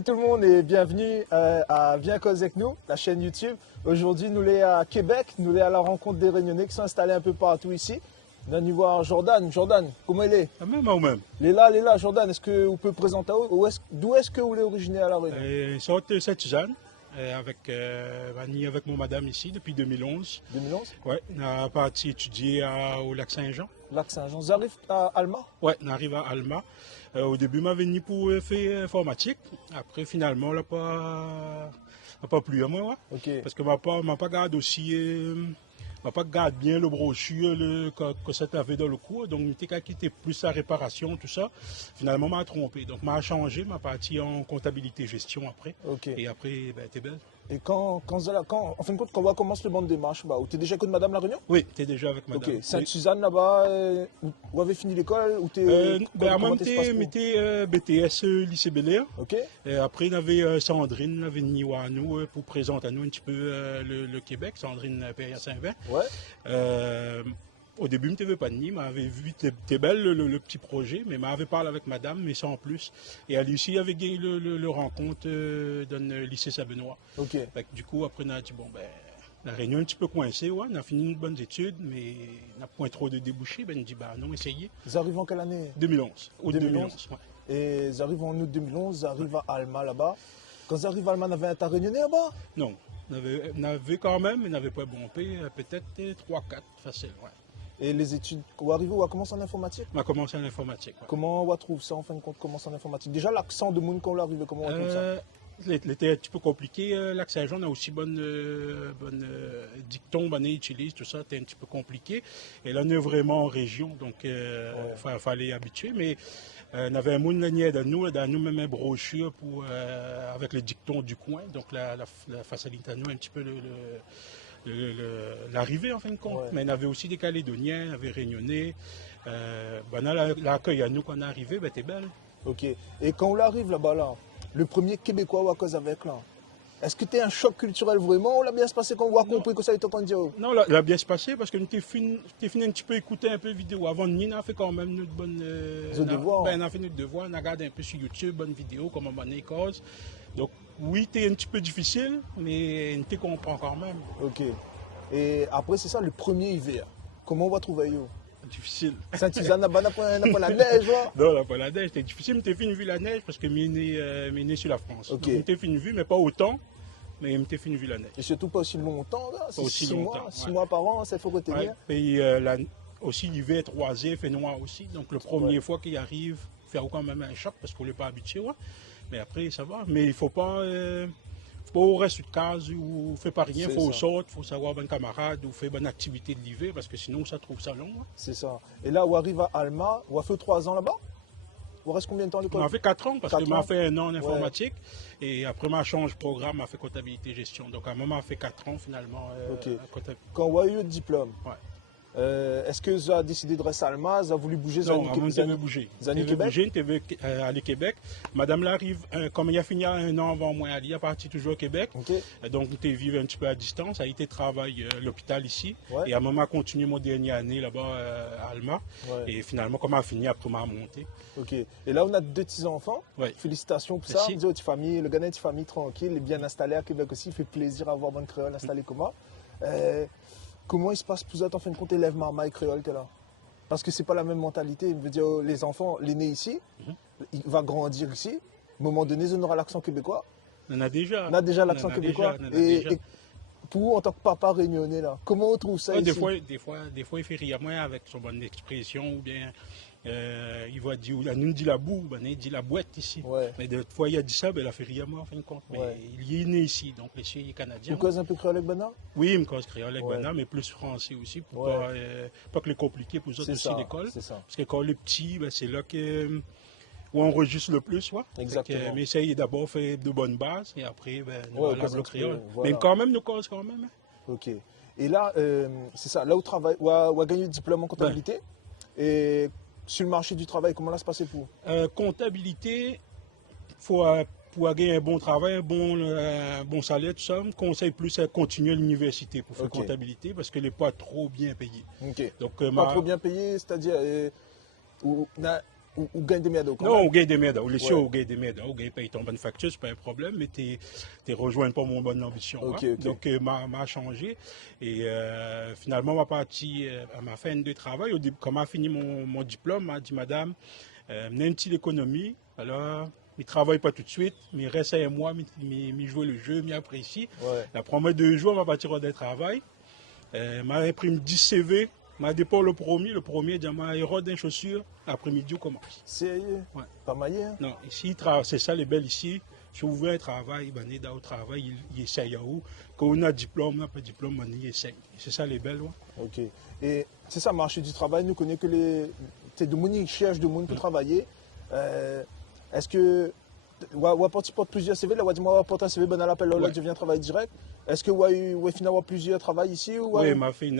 Salut tout le monde et bienvenue à Viens causer avec nous, la chaîne YouTube. Aujourd'hui, nous sommes à Québec, nous sommes à la rencontre des Réunionnais qui sont installés un peu partout ici. Nous allons voir Jordan. Jordan, comment il est? Même ou même. Il est là, Jordan. Est-ce que vous pouvez présenter d'où est-ce que vous êtes originaire à la Réunion? Ils sont de Saint-Suzanne avec mon madame ici depuis 2011. 2011? Oui, on a parti étudier au lac Saint-Jean. Lac Saint-Jean. Vous arrivez à Alma? Oui, on arrive à Alma. Au début, on m'a venu pour faire informatique. Après, finalement, on n'a pas plu à moi. Ouais. Ok. Parce que m'a pas gardé aussi. M'a pas gardé bien le brochure que ça avait dans le cours. Donc, j'étais qu'à quitter plus la réparation, tout ça. Finalement, m'a trompé. Donc, m'a changé, m'a parti en comptabilité gestion après. Ok. Et après, ben, t'es belle. Et en fin de compte, quand on commence le banc de démarche, bah, tu es déjà avec Madame La Réunion? Oui, tu es déjà avec madame. Ok. Sainte-Suzanne là-bas, vous avez fini l'école ou moi, j'étais BTS lycée Bel-Air. Ok. Et après, il y avait Sandrine, avait Niwa à nous pour présenter à nous un petit peu le Québec. Sandrine Perrier-Saint-Vin. Ouais. Au début, je ne t'avais pas de nid, m'avait vu, t'es belle le petit projet, mais m'avait parlé avec madame, mais sans plus. Et à l'issue, il y avait gagné le rencontre dans le lycée Saint-Benoît. Ok. Du coup, après, on a dit, bon, ben, la Réunion est un petit peu coincée, ouais, on a fini une bonne étude, mais on n'a point trop de débouchés. Ben, on dit, bah non, essayez. Vous arrivez en quelle année? 2011. Août 2011, ouais. Et vous arrivez en août 2011, vous arrivez à Alma là-bas. Quand vous arrivez à Alma, vous avez un tas réunionnais là-bas? Non, on avait quand même, mais on n'avait pas bon paix, peut-être 3-4, facile, ouais. Et les études, vous arrivez, vous commencé en informatique? On a commencé en informatique. Ouais. Comment on trouve ça en fin de compte, commencer en informatique? Déjà, l'accent de Moun, quand on arrive, comment on trouve ça? L'été un petit peu compliqué. Lac Saint-Jean, on a aussi bonne dicton, on utilise, tout ça, c'était un petit peu compliqué. Et là, on est vraiment en région, donc il fallait habituer. Mais on avait un moun dans nous même un brochure avec le dicton du coin, donc la facilité à nous un petit peu l'arrivée en fin de compte. Ouais. Mais on avait aussi des Calédoniens, on avait Réunionnais. L'accueil à nous quand on est arrivé, ben, t'es belle. Ok. Et quand on arrive là-bas, là, le premier Québécois ou à cause avec là, est-ce que tu es un choc culturel vraiment ou l'a bien se passé quand on a compris que ça est en dire? Non, là, a bien se passé parce que nous t'es fini un petit peu écouter un peu vidéo. Avant de on a fait quand même notre bonne. Devoir. On a fait notre devoir, on a regardé un peu sur YouTube, bonne vidéo, comment on est cause. Donc, oui, t'es un petit peu difficile, mais on te comprend quand même. Ok. Et après, c'est ça, le premier hiver. Comment on va trouver eux? Difficile. Sainte-Suzanne, n'a pas la neige, là? Non, n'a pas la neige. C'était difficile, mais t'es fini vu la neige parce que je suis né sur la France. Ok. Donc, t'es fini vu, mais pas autant. Mais je t'ai fini vu la neige. Et surtout pas aussi longtemps, là. Pas aussi longtemps. 6 mois par an, ça faut retenir. Ouais. Et aussi l'hiver 3e fait noir aussi. Donc, la première fois qu'il arrive, faire quand même un choc parce qu'on n'est pas habitué. Ouais. Mais après, ça va. Mais il ne faut pas rester de case ou fait pas rien. Il faut sortir, il faut savoir bon camarade ou faire bonne activité de l'hiver parce que sinon, ça trouve ça long. Ouais. C'est ça. Et là, on arrive à Alma, on a fait 3 ans là-bas? On reste combien de temps à l'école? On a fait 4 ans parce que m'a fait 1 an en informatique et après m'a changé de programme, m'a fait comptabilité gestion. Donc à un moment, m'a fait 4 ans finalement. Quand on a eu le diplôme, ouais. Est-ce que vous avez décidé de rester à Alma? Vous avez voulu bouger? Non, on devait bouger. On devait bouger, on devait aller au Québec. Madame l'arrive, comme il a fini 1 an avant moi, elle est partie toujours au Québec. Okay. Donc, on était vivre un petit peu à distance. Elle a été travailler à l'hôpital ici. Ouais. Et à un moment, continué mon dernière année là-bas à Alma. Ouais. Et finalement, comme elle a fini, après, m'a monté. Ok. Et là, on a 2 petits-enfants. Ouais. Félicitations pour ça. On dit aux familles, le gars est famille tranquille, bien installé à Québec aussi. Il fait plaisir à avoir bonne créole installé comme moi. Comment il se passe pour vous en fin de compte, élève maman et créole là? Parce que c'est pas la même mentalité. Je veux dire, les enfants, l'aîné ici, il va grandir ici. À un moment donné, on aura l'accent québécois. On a déjà. On a déjà l'accent québécois. Et pour vous, en tant que papa réunionnais, là, comment on trouve ça ici? Des fois, il fait rire à moi avec son bonne expression ou bien il va dire, nous dit la boue, il dit la boîte ici. Ouais. Mais des fois, il a dit ça, il a fait rire à moi en fin de compte. Mais il est né ici, donc ici, il est canadien. Vous causez un peu créole avec Bana? Oui, il me cause créole avec Bana, mais plus français aussi, pour pas que les compliqué pour eux autres aussi l'école. Parce que quand les petits, c'est là où on enregistre le plus. Ouais. Exactement. Mais essaye d'abord faire de bonnes bases et après, nous allons le créole. Voilà. Mais quand même, nous cause quand même. Ok. Et là, c'est ça, là où travaille, où a gagné le diplôme en comptabilité. Et sur le marché du travail, comment ça se passait pour vous? Comptabilité, pour gagner un bon travail, un bon salaire, tout ça, je conseille plus à continuer à l'université pour faire comptabilité parce qu'elle n'est pas trop bien payée. Okay. Donc, pas trop bien payée, c'est-à-dire ou gagne des merdes Non, on gagne des merdes. Les cieux, on gagne des merdes. On gagne paye ton bonne facture, c'est pas un problème, mais tu rejoins pas mon bonne ambition. Ok. Donc, m'a changé. Et finalement, ma partie, à ma fin de travail, quand m'a fini mon diplôme, m'a dit, madame, menez une petite économie. Alors, il ne travaille pas tout de suite, mais il reste à moi, il joue le jeu, il apprécie. Ouais. Après 2 jours, on va partir au travail. M'a imprimé 10 CV. M'a dépôt le premier, il m'a érode une chaussure, après-midi, on commence. Sérieux? Ouais. Pas maillé? Hein? Non, ici, c'est ça les belles ici. Si vous voulez un travail, ben, il est au travail, il essaye à où. Quand on a diplôme, on n'a pas de diplôme, ben, il essaye. C'est ça les belles. Ouais. Ok. Et c'est ça, le marché du travail, nous connaissons que les. C'est de monde qui cherche de monde pour travailler. Est-ce que. Ou apporte plusieurs CV, là, dis-moi, apporte un CV, ben à l'appel, là, je viens travailler direct. Est-ce que ouais, finalement plusieurs travaillent ici ou Oui, m'a fait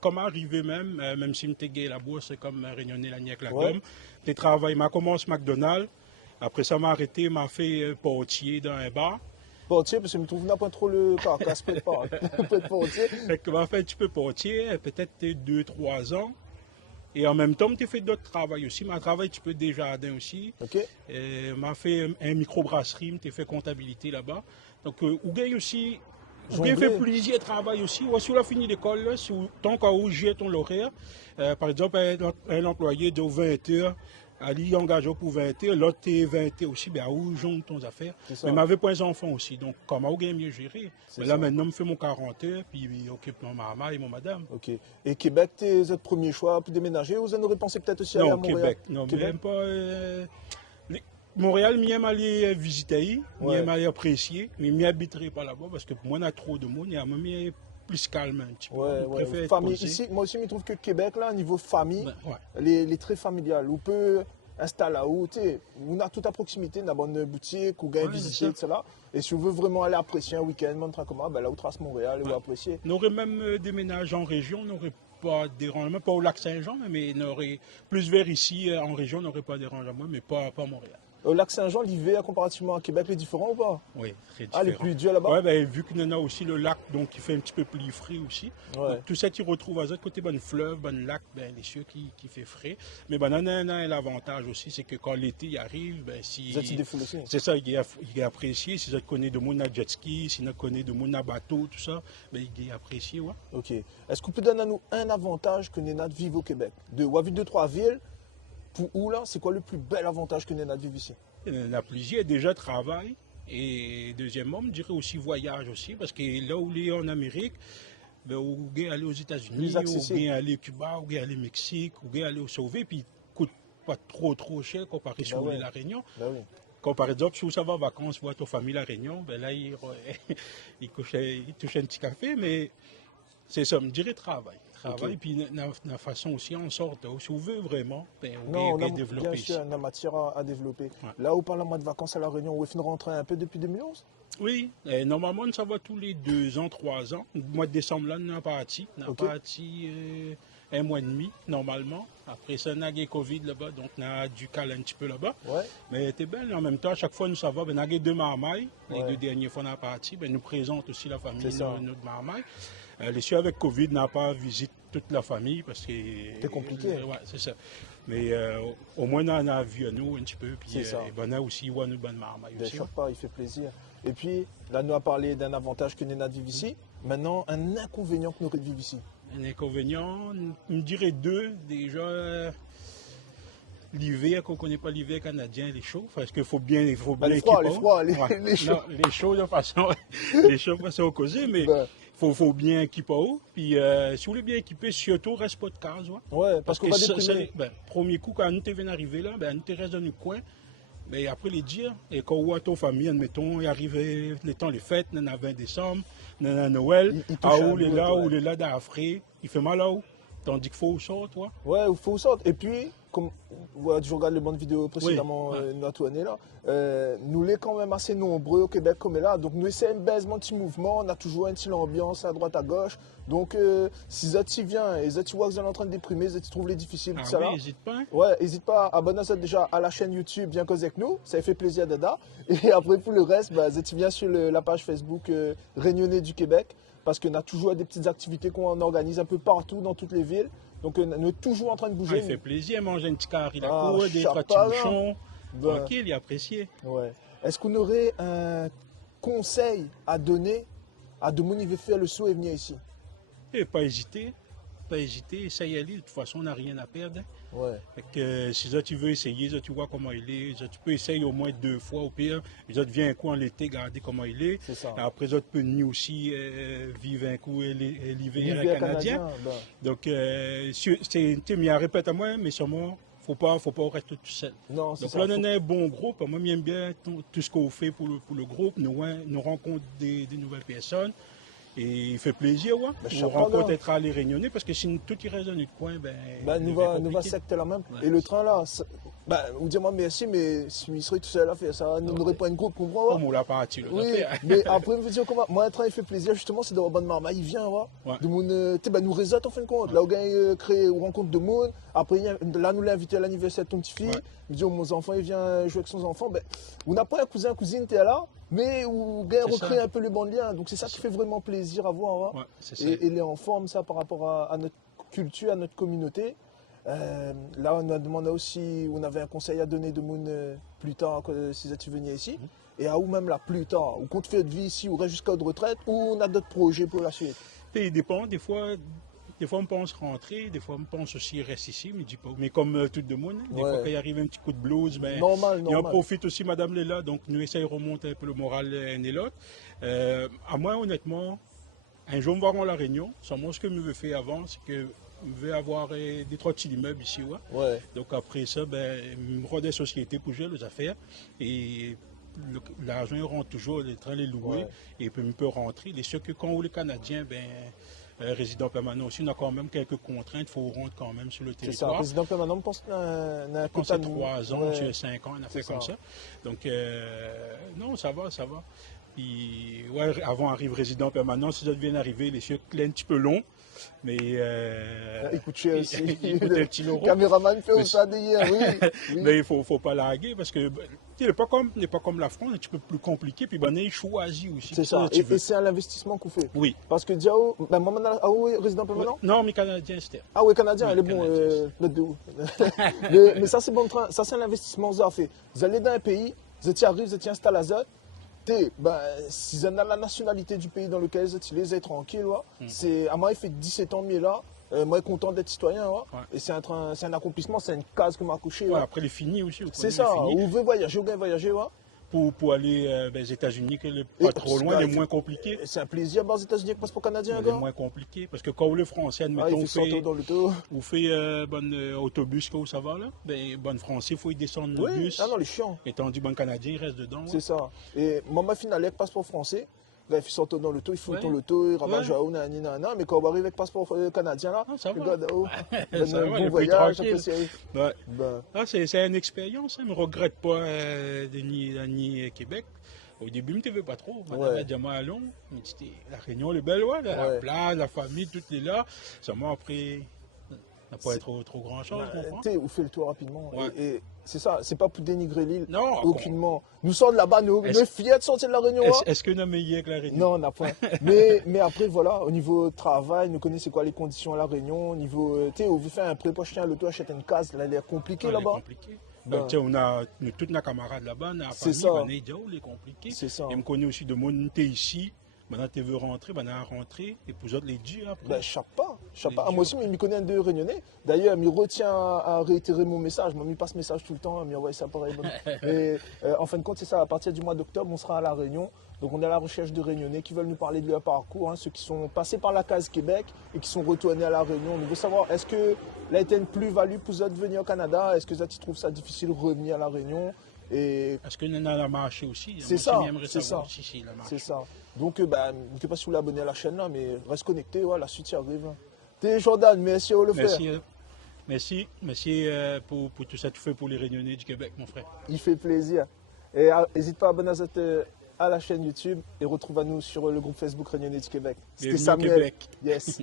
comment arriver même si je suis la bourse, c'est comme réunionner la nuit avec la gomme. Je travaille, m'a commencé McDonald's. Après ça, m'a arrêté, m'a fait portier dans un bar. Portier, parce que je me trouve n'a pas trop le carcasse, peut-être pas. Peut-être portier. Fait que m'a fait un petit peu portier, peut-être 2-3 ans. Et en même temps, tu fait d'autres travails aussi. Ma travail, tu peux des jardins aussi. Ok. M'a fait un microbrasserie, tu fait comptabilité là-bas. Donc, ou gagne aussi. Ou gagne fait plusieurs travail aussi. Ou si on a fini l'école, tant qu'à où j'ai ton horaire, par exemple, un employé de 20 heures, Ali engagé pour 20 heures, l'autre 20 heures aussi, ben, où jonge ton affaire. Mais m'avait pas les enfants aussi, donc comment on mieux gérer. Mais là maintenant, je fais mon 40 heures, puis il occupe mon maman et mon madame. Ok. Et Québec, c'est votre premier choix pour déménager ou vous en aurez pensé peut-être aussi aller à Montréal? Québec. Non, même pas. Montréal, je aller visiter, je aller apprécier, mais je n'habiterai pas là-bas parce que pour moi, il y a trop de monde, il y a même plus calme un petit peu. Famille, ici, moi aussi, je trouve que Québec, là, au niveau famille, les très familial, on peut installer là-haut, on a tout à proximité, on a une bonne boutique, on gagne visiter, etc. Et si on veut vraiment aller apprécier un week-end, ben là, on trace Montréal, on va apprécier. On aurait même déménagé en région, on n'aurait pas de dérangement, pas au lac Saint-Jean, mais on aurait plus vers ici, en région, on n'aurait pas de dérangement, mais pas Montréal. Au lac Saint-Jean, l'hiver, comparativement à Québec, est différent ou pas? Oui, très différent. Ah, les pluies dures là-bas? Oui, ben, vu qu'on a aussi le lac, donc qui fait un petit peu plus frais aussi. Donc, tout ça, tu retrouves à l'autre côté, ben, fleuve, ben, lac, ben, les cieux qui fait frais. Mais ben, l'avantage aussi, c'est que quand l'été arrive, ben, si. C'est ça, il est apprécié. Si tu connais de monde à jet ski, si tu connais de monde à bateau, tout ça, ben, il est apprécié. Ouais. Ok. Est-ce qu'on peut donner à nous un avantage que nous avons de vivre au Québec? On a vu 2-3 villes. Pour où là, c'est quoi le plus bel avantage que nous avons de vivre ici? Il y en a plusieurs, déjà travail. Et deuxièmement, je dirais aussi voyage aussi, parce que là où il est en Amérique, ben, ou bien aller aux États-Unis, ou bien aller au Cuba, ou bien aller au Mexique, ou bien aller au Sauvé, puis coûte pas trop cher comparé sur la Réunion. Comme par exemple, si vous allez en vacances, voir ta famille à la Réunion, ben là, il touche un petit café, mais c'est ça, je dirais travail. Puis la façon aussi en sorte, si vous voulez vraiment, on va développer. Bien sûr, on a matière à développer. Ouais. Là où parle mois de vacances à La Réunion, on est rentré un peu depuis 2011? Oui, normalement, ça va tous les 2 ans, 3 ans. Le mois de décembre, là, on a parti. On a parti 1 mois et demi, normalement. Après ça, on a eu Covid là-bas, donc on a dû caler un petit peu là-bas. Ouais. Mais c'était bien, en même temps, à chaque fois, nous savons, on a eu 2 marmailles. Les 2 dernières fois, on a parti. Nous présente aussi la famille, notre marmaille. Les cieux avec Covid n'a pas visité toute la famille parce que. C'est compliqué. Ouais, c'est ça. Mais au moins, on a vu à nous un petit peu. Puis on a aussi une bonne marmaille. Bien sûr, il fait plaisir. Et puis, là, nous avons parlé d'un avantage que nous avons de vivre ici. Maintenant, un inconvénient que nous avons de vivre ici. Un inconvénient, je dirais 2. Déjà, l'hiver, qu'on ne connaît pas l'hiver canadien, les chauds. Parce qu'il faut bien. Les froids, les chauds. Non, les chauds de façon causée, mais. Faut bien équiper. Puis si vous voulez bien équiper, surtout reste pas de case. Ouais, parce qu'on va déprimer. Premier coup, quand nous te venons arriver là, nous te reste dans le coin. Mais après les dire, et quand on a ton famille, admettons, il arrive les temps, les fêtes, on a 20 décembre, on a Noël, où il est là d'Afrique, il fait mal là-haut. Tandis qu'il faut au sort, toi. Ouais, il faut au sort. Et puis, comme je regarde les bonnes vidéos précédemment, notre année là, nous les quand même assez nombreux au Québec comme là. Donc nous essayons de baisser un petit mouvement, on a toujours un petit ambiance à droite à gauche. Donc si Zati vient et Zati voit que vous êtes en train de déprimer, Zati trouve les difficiles, tout ça là. N'hésite pas. Ouais, n'hésite pas à abonner déjà à la chaîne YouTube Bien Cause avec nous, ça fait plaisir Dada. Et après pour le reste, Zati vient sur la page Facebook Réunionnais du Québec. Parce qu'on a toujours des petites activités qu'on organise un peu partout dans toutes les villes. Donc, on est toujours en train de Ah, bouger. il fait plaisir, manger un petit carré la Ah, cour, des trois petits chapeau, bouchons. ben, Tranquille, il est apprécié. ouais. Est-ce qu'on aurait un conseil à donner à de monde qui veut faire le saut et venir ici? Et pas hésiter. Pas hésiter, ça y aller. De toute façon, on n'a rien à perdre. Ouais, Fait que, si ça, tu veux essayer, ça, tu vois comment il est. Ça, tu peux essayer au moins 2 fois au pire. Ça, tu viens un coup en l'été, regarder comment il est. c'est ça. Après, ça, tu peux venir aussi vivre un coup l'hiver L'hiver canadien. ben, Donc, c'est mis à répéter à moi, mais sûrement, faut pas rester tout seul. non, c'est Donc ça. là, on a un bon groupe. Moi, j'aime bien tout ce qu'on fait pour le groupe. Nous rencontrons des nouvelles personnes. Et il fait plaisir, ouais. Ben, On chapeau, rencontre gars. être à les réunionner parce que si tout il reste dans notre coin, ben, Ben, nous va secte la même. Ouais. Et le train là, ben, vous dites moi merci, mais si il serait tout seul à faire ça, nous n'aurait pas une groupe, comprends? Comme on l'a parti, le Oui, fait. mais après, je veux dire comment, moi, un train, il fait plaisir, justement, c'est d'avoir bonne marma, il vient, ouais. Ouais. De mon, ben, nous réseau, en fin de compte. Là, on gagne, créer, on rencontre de monde. Après, là, nous l'a invité à l'anniversaire de ton petit-fille. Ouais. Il dit, oh, mon enfant, il vient jouer avec son enfant. Ben, on n'a pas un cousin, cousine, t'es là, mais on gagne, C'est recréer ça. un peu le bon lien. Donc, c'est ça qui fait vraiment plaisir à voir, ouais. Ouais, c'est ça. Et il est en forme, ça, par rapport à notre culture, à notre communauté. Là, on a demandé aussi, on avait un conseil à donner de Moon plus tard, si tu venais ici. Et à où même là, plus tard, ou compte fait de vie ici, ou reste jusqu'à notre retraite, ou on a d'autres projets pour la suite. Et il dépend, des fois, on pense rentrer, des fois, on pense aussi rester ici, mais, dis pas. Mais comme tout le monde, des Ouais. fois, quand il arrive un petit coup de blues, ben, Normal, il en normal. profite aussi, Madame Léla, donc nous essayons de remonter un peu le moral l'un et l'autre. À moi, honnêtement, un jour, on va à La Réunion. Seulement, ce que je veux faire avant, c'est que je veux avoir des 3 petits immeubles ici. Ouais. Ouais, Donc après ça, ben, je me rends des sociétés pour gérer les affaires. Et l'argent il rentre toujours, les trains les louer. Ouais. Et puis on peut rentrer. Il est sûr que quand on est Canadien, ben, résident permanent aussi, on a quand même quelques contraintes. Il faut rentrer quand même sur le c'est ça. territoire. Président permanent, je pense qu'on a un Quand quota c'est de- 3 ans, ouais. sur 5 ans, on a fait C'est comme ça. ça. Donc, non, ça va, ça va. Puis, ouais, avant arrive résident permanent, si ça devient arrivé, les chèques un petit peu long, mais Il coûte cher aussi. il coûte un petit Le euro. caméraman fait Mais ça d'hier, oui. Oui. Mais il faut pas laguer parce que il n'est pas comme la France, un petit peu plus compliqué. Puis ben, il choisit aussi. C'est ça. Tu veux. Et c'est un investissement qu'on fait. Oui. Parce que Diao, ben, moi, maintenant, ah oui, résident permanent? Non, mais Canadien, c'était. Ah oui, Canadien, Ouais, elle est bon, Canadien. notre de où. mais ça, c'est bon train. Ça, c'est un investissement que vous avez fait. Vous allez dans un pays, vous êtes arrivé, vous êtes installé à Zot. Ben, si vous avez la nationalité du pays dans lequel vous êtes, vous êtes tranquille. Ouais. À moi, il fait 17 ans, mais là, moi, je suis content d'être citoyen. Ouais. Ouais. Et c'est un accomplissement, c'est une case que m'a couché. Ouais, après, il est fini aussi. vous C'est connaissez, ça. il est fini. Vous voulez voyager, vous voulez voyager. Ouais. Pour aller aux États-Unis, que le Et pas trop loin, parce il que- est moins compliqué. Et c'est un plaisir d'avoir aux États-Unis avec passeport canadien, Il est gars. moins compliqué. Parce que quand le français, Ah, admettons, il fait 100 dans le tour. vous fait bon autobus, où ça va là, ben, bon français, il faut y descendre le Oui, bus. ah non, les chiants. Et tandis bon canadien, il reste dedans. C'est ça. Et moi, ma finale avec passeport français, là, il fait sortir dans le taux, il fout Ouais. dans le taux, il ravage Ouais. à nanana. Mais quand on arrive avec passeport canadien, là, Ah, ça va. regarde, oh, Ça ben, va, bon le plus voyage, tranquille. apprécié. Ouais. Ben, Ah, c'est une expérience, hein. Je ne regrette pas de ni Québec. Au début, je ne te veux pas trop. Madame Ouais. a dit à moi, allons. Mais c'était la Réunion, les belles, ouais, la Ouais. plage, la famille, tout est là. Seulement après, ça n'a pas C'est- être trop grand chose, ben, comprends? tu sais, on fait le tour rapidement. Ouais. Et c'est ça, c'est pas pour dénigrer l'île, Non, aucunement. Nous sortons de là-bas, nous Est-ce- sommes fiers de sortir de la Réunion. hein. Est-ce que nous sommes meilleurs que la Réunion? Non, on n'a pas. mais après, voilà, au niveau travail, nous connaissons quoi les conditions à La Réunion. Au niveau, tu sais, on veut faire un pré-poche, le toit achète une case, là, elle est compliquée Ah, elle est là-bas. compliqué. Ben. Tu sais, on a tous nos camarades là-bas, on a la C'est famille, ça. ben, on est dit, oh, c'est compliqué. C'est ça. Et je me connais aussi de monde, tu es ici, maintenant tu veux rentrer, ben, on a rentré, et pour autres, les durs après. Ben, chapa. Les Ah, moi aussi, mais il me connaît un deux réunionnais. D'ailleurs, il me retient à réitérer mon message. Moi, il passe message tout le temps, il m'envoie ça pareil. Et en fin de compte, c'est ça, à partir du mois d'octobre, on sera à La Réunion. Donc, on est à la recherche de réunionnais qui veulent nous parler de leur parcours, hein, ceux qui sont passés par la case Québec et qui sont retournés à La Réunion. On veut savoir, est-ce que là, été une plus-value pour eux de venir au Canada? Est-ce que ça, tu trouves ça difficile de revenir à La Réunion? Et Est-ce qu'on a marché aussi? C'est Moi, ça, j'aimerais c'est savoir ça. si il a marché. c'est ça. Donc, ben, je ne sais pas si vous l'abonnez à la chaîne là, mais reste connecté, ouais, la suite y arrive. Hein. T'es Jordan, merci à le faire. Merci pour tout ça que tu fais pour les Réunionnais du Québec, mon frère. Il fait plaisir. Et n'hésite pas à abonner à la chaîne YouTube et retrouve-nous sur le groupe Facebook Réunionnais du Québec. C'était Bienvenue au Samuel. Québec. Yes.